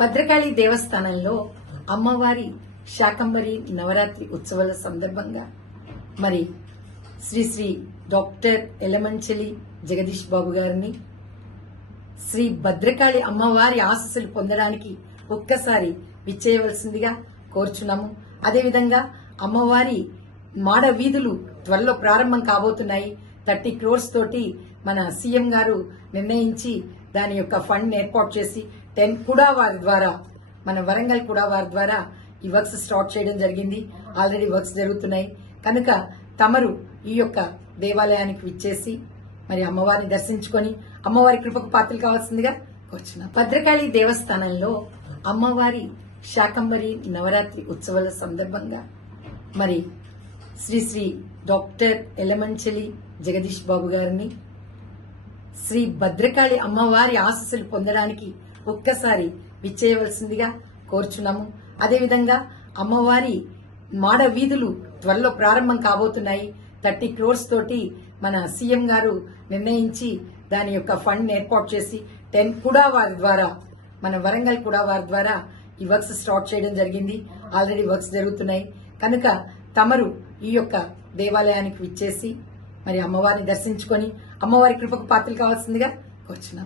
భద్రకాళి దేవస్థానంలో అమ్మవారి శాకంబరి నవరాత్రి ఉత్సవాల సందర్భంగా మరి శ్రీ శ్రీ డాక్టర్ ఎలమంచలి జగదీష్ బాబు గారిని శ్రీ భద్రకాళి అమ్మవారి ఆశీస్సులు పొందడానికి ఒక్కసారి విచ్చేయవలసిందిగా కోరుచున్నాము. అదేవిధంగా అమ్మవారి మాడ వీధులు త్వరలో ప్రారంభం కాబోతున్నాయి. 30 crores తోటి మన సీఎం గారు నిర్ణయించి దాని యొక్క ఫండ్ ఏర్పాటు చేసి 10 కూడా వారి ద్వారా మన వరంగల్ కూడా వారి ద్వారా ఈ వర్క్స్ స్టార్ట్ చేయడం జరిగింది. ఆల్రెడీ వర్క్స్ జరుగుతున్నాయి కనుక తమరు ఈ యొక్క దేవాలయానికి విచ్చేసి మరి అమ్మవారిని దర్శించుకొని అమ్మవారి కృపకు పాత్రలు కావాల్సిందిగా కోరుచున్నాం. భద్రకాళి దేవస్థానంలో అమ్మవారి శాకంబరి నవరాత్రి ఉత్సవాల సందర్భంగా మరి శ్రీ శ్రీ డాక్టర్ ఎలమంచలి జగదీష్ బాబు గారిని శ్రీ భద్రకాళి అమ్మవారి ఆశీస్సులు పొందడానికి ఒక్కసారి విచ్చేయవలసిందిగా కోరుచున్నాము. అదేవిధంగా అమ్మవారి మాడ వీధులు త్వరలో ప్రారంభం కాబోతున్నాయి. 30 crores తోటి మన సీఎం గారు నిర్ణయించి దాని యొక్క ఫండ్ ఏర్పాటు చేసి 10 కూడా వారి ద్వారా మన వరంగల్ కూడా వారి ద్వారా ఈ వర్క్స్ స్టార్ట్ చేయడం జరిగింది. ఆల్రెడీ వర్క్స్ జరుగుతున్నాయి కనుక తమరు ఈ యొక్క దేవాలయానికి విచ్చేసి మరి అమ్మవారిని దర్శించుకొని అమ్మవారి కృపకు పాత్రలు కావాల్సిందిగా కోరుచున్నాం.